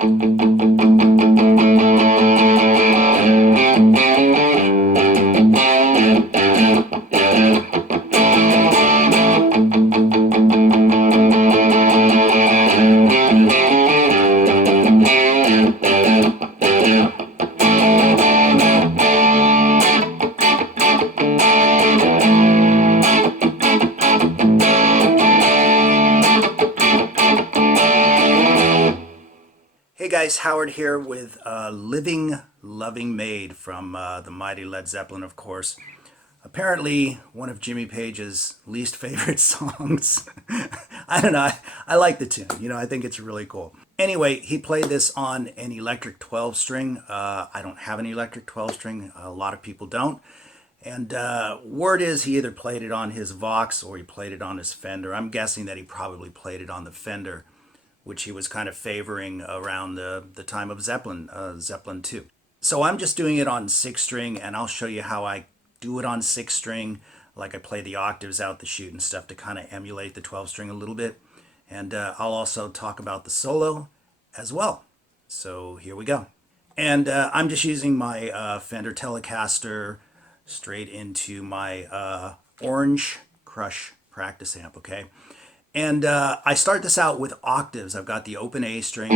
Hey guys, Howard here with Living Loving Maid from the mighty Led Zeppelin, of course. Apparently one of Jimmy Page's least favorite songs. I don't know, I like the tune, I think it's really cool. Anyway, he played this on an electric 12 string. I don't have an electric 12 string, a lot of people don't. And word is he either played it on his Vox or he played it on his Fender. I'm guessing that he probably played it on the Fender, which he was kind of favoring around the time of Zeppelin, Zeppelin 2. So I'm just doing it on 6 string, and I'll show you how I do it on 6 string, like I play the octaves out the chute and stuff to kind of emulate the 12 string a little bit. And I'll also talk about the solo as well. So here we go. And I'm just using my Fender Telecaster straight into my Orange Crush practice amp, okay? And I start this out with octaves. I've got the open A string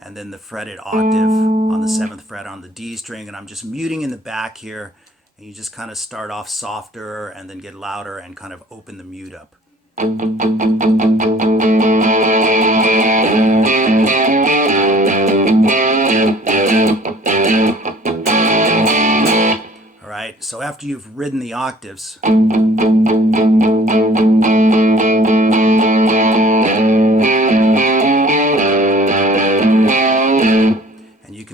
and then the fretted octave on the 7th fret on the D string, and I'm just muting in the back here, and you just kind of start off softer and then get louder and kind of open the mute up. All right, so after you've ridden the octaves,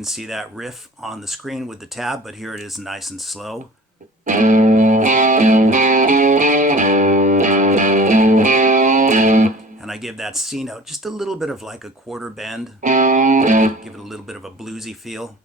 see that riff on the screen with the tab, but here it is nice and slow. And I give that C note just a little bit of like a quarter bend, give it a little bit of a bluesy feel.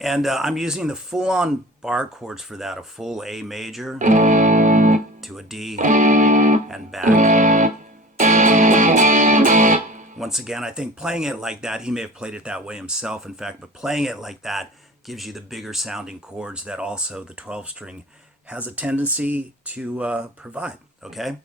And I'm using the full-on bar chords for that, a full A major to a D and back. Once again, I think playing it like that, he may have played it that way himself, in fact, but playing it like that gives you the bigger sounding chords that also the 12 string has a tendency to provide, okay?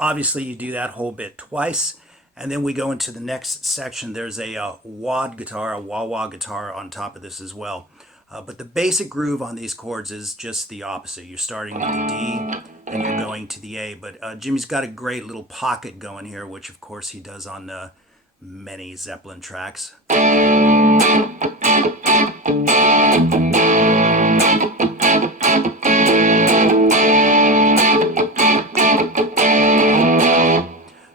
Obviously, you do that whole bit twice, and then we go into the next section. There's a wah-wah guitar on top of this as well. But the basic groove on these chords is just the opposite. You're starting with the D, and you're going to the A. But Jimmy's got a great little pocket going here, which of course he does on many Zeppelin tracks.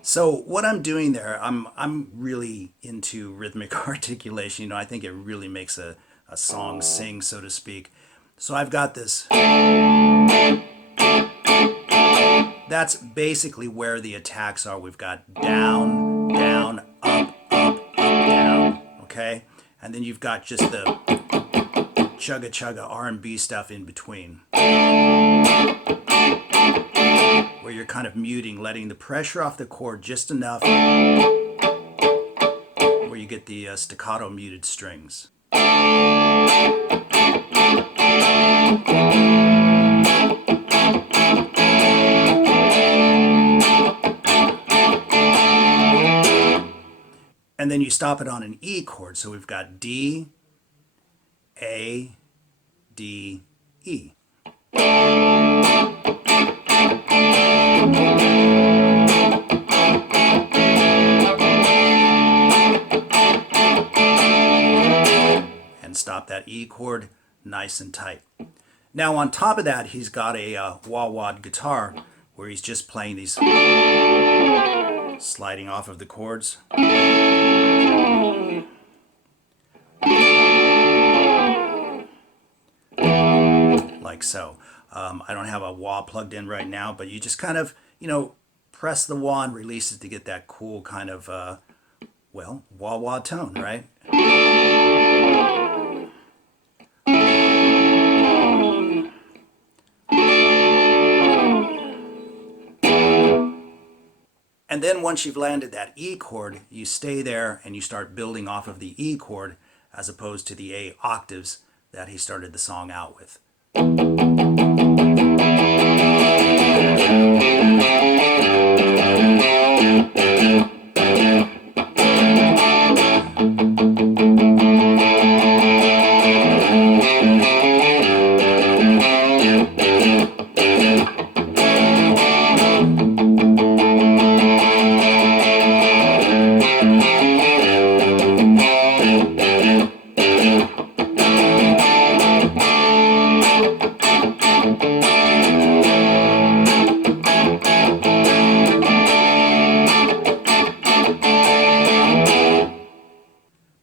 So what I'm doing there, I'm really into rhythmic articulation. I think it really makes a song sing, so to speak. So I've got this. That's basically where the attacks are. We've got down, down, up, up, up, down, okay? And then you've got just the chugga chugga R&B stuff in between, where you're kind of muting, letting the pressure off the chord just enough where you get the staccato muted strings. And then you stop it on an E chord, so we've got D, A, D, E. And stop that E chord nice and tight. Now on top of that, he's got a wah-wah guitar where he's just playing these, sliding off of the chords. Like so. I don't have a wah plugged in right now, but you just kind of, press the wah and release it to get that cool kind of, well, wah wah tone, right? And then once you've landed that E chord, you stay there and you start building off of the E chord as opposed to the A octaves that he started the song out with.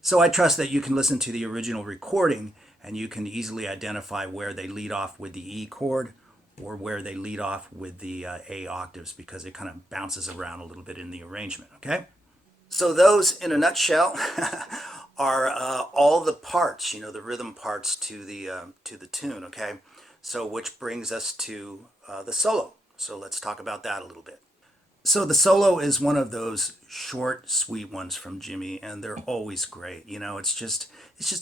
So I trust that you can listen to the original recording and you can easily identify where they lead off with the E chord or where they lead off with the A octaves, because it kind of bounces around a little bit in the arrangement, okay? So those, in a nutshell, are all the parts, the rhythm parts to the tune, okay? So which brings us to the solo. So let's talk about that a little bit. So the solo is one of those short, sweet ones from Jimmy, and they're always great. It's just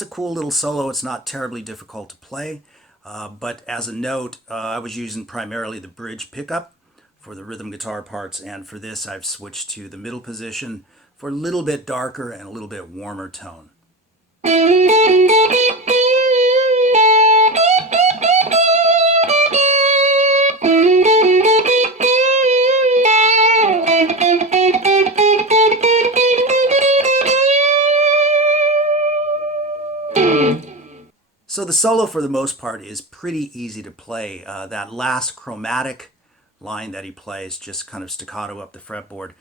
a cool little solo. It's not terribly difficult to play, but as a note, I was using primarily the bridge pickup for the rhythm guitar parts, and for this I've switched to the middle position for a little bit darker and a little bit warmer tone. So the solo, for the most part, is pretty easy to play. That last chromatic line that he plays, just kind of staccato up the fretboard,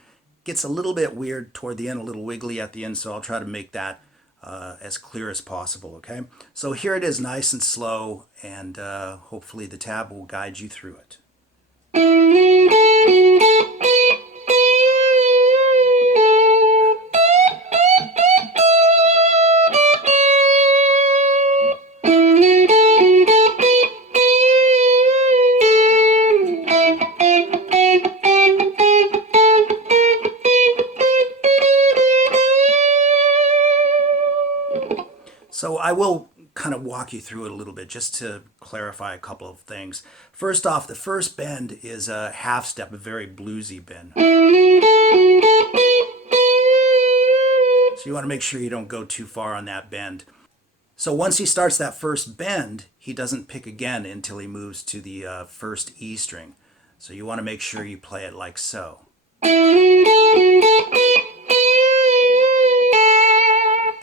gets a little bit weird toward the end, a little wiggly at the end, so I'll try to make that as clear as possible, okay? So here it is, nice and slow, and hopefully the tab will guide you through it. So I will kind of walk you through it a little bit just to clarify a couple of things. First off, the first bend is a half step, a very bluesy bend. So you want to make sure you don't go too far on that bend. So once he starts that first bend, he doesn't pick again until he moves to the first E string. So you want to make sure you play it like so.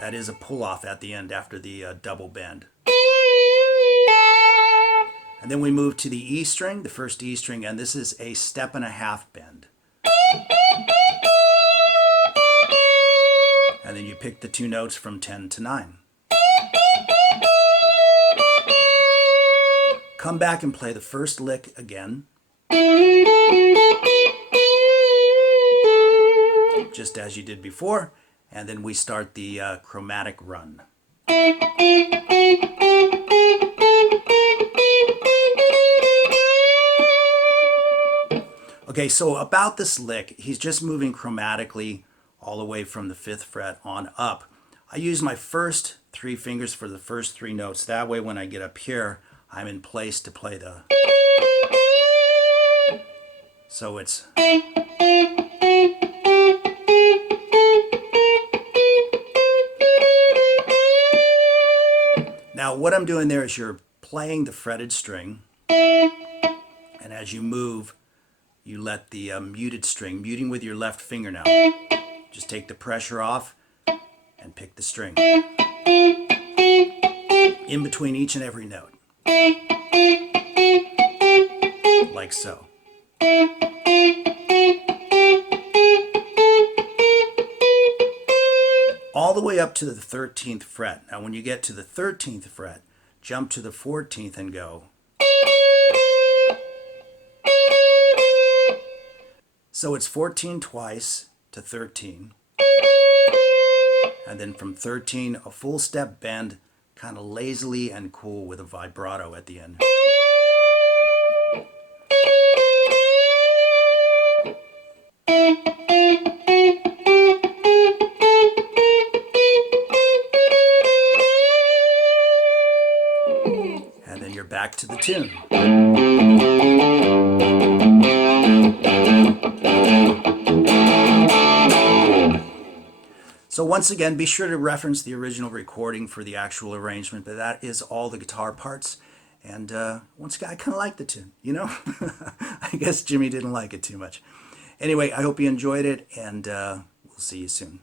That is a pull-off at the end after the double bend. And then we move to the E string, the first E string, and this is a step and a half bend. And then you pick the two notes from 10 to 9. Come back and play the first lick again. Just as you did before. And then we start the chromatic run. Okay, so about this lick, he's just moving chromatically all the way from the 5th fret on up. I use my first 3 fingers for the first 3 notes. That way when I get up here, I'm in place to play the... So it's... Now what I'm doing there is you're playing the fretted string, and as you move, you let the muted string, muting with your left finger now. Just take the pressure off and pick the string. In between each and every note. Like so. All the way up to the 13th fret. Now when you get to the 13th fret, jump to the 14th and go. So it's 14 twice to 13. And then from 13, a full step bend, kind of lazily and cool with a vibrato at the end. And then you're back to the tune. So once again, be sure to reference the original recording for the actual arrangement, but that is all the guitar parts. And once again, I kind of like the tune, you know? I guess Jimmy didn't like it too much. Anyway, I hope you enjoyed it, and we'll see you soon.